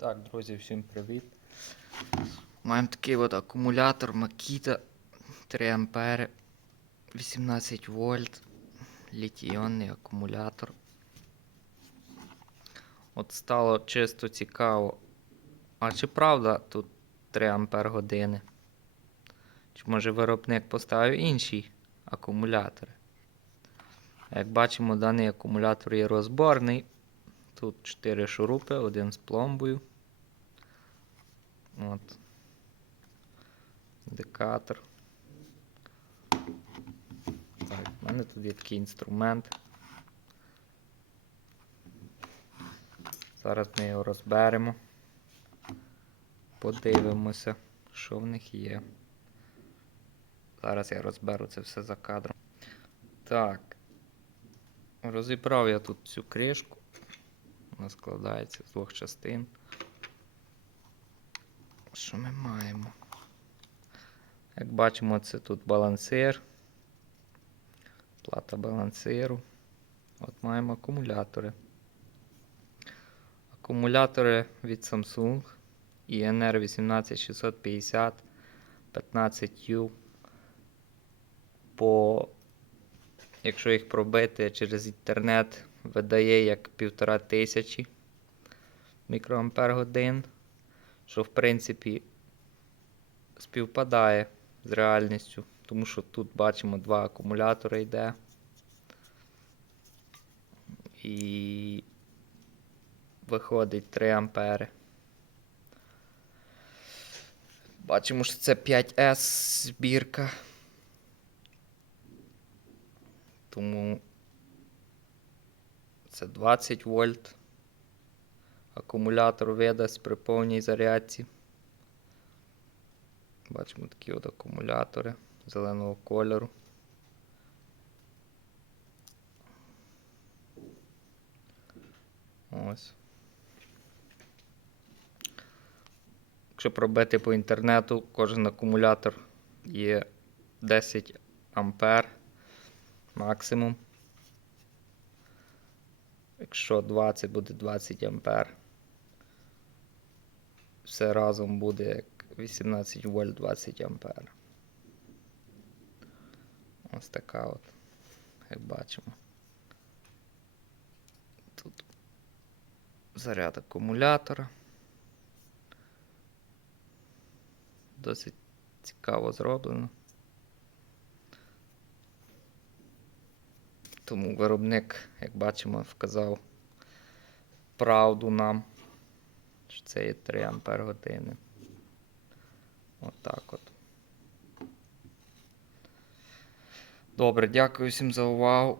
Так, друзі, всім привіт. Маємо такий от акумулятор Makita 3 ампери, 18 вольт, літій-іонний акумулятор. От стало чисто цікаво. А чи правда тут 3 ампер години? Чи може виробник поставив інші акумулятори? Як бачимо, даний акумулятор є розборний. Тут 4 шурупи, один з пломбою. От. Індикатор. Так, в мене тут є такий інструмент. Зараз ми його розберемо. Подивимося, що в них є. Зараз я розберу це все за кадром. Так. Розібрав я тут цю кришку. Вона складається з двох частин. Що ми маємо? Як бачимо, це тут балансир. Плата балансиру. От маємо акумулятори. Акумулятори від Samsung INR 18650 15U. По, якщо їх пробити через інтернет, видає як 1500 мікроампер годин, що в принципі співпадає з реальністю, тому що тут бачимо два акумулятори йде. І виходить 3 ампери. Бачимо, що це 5S збірка. Тому це 20 вольт. Акумулятор видасть при повній зарядці. Бачимо такі от акумулятори зеленого кольору. Ось. Якщо пробити по інтернету, кожен акумулятор є 10 ампер максимум. Якщо 20 буде 20 ампер. Все разом буде як 18 вольт 20 ампер. Ось така от, як бачимо. Тут заряд акумулятора. Досить цікаво зроблено. Тому виробник, як бачимо, вказав правду нам, що це є 3 ампер години. Отак от. Добре, дякую всім за увагу.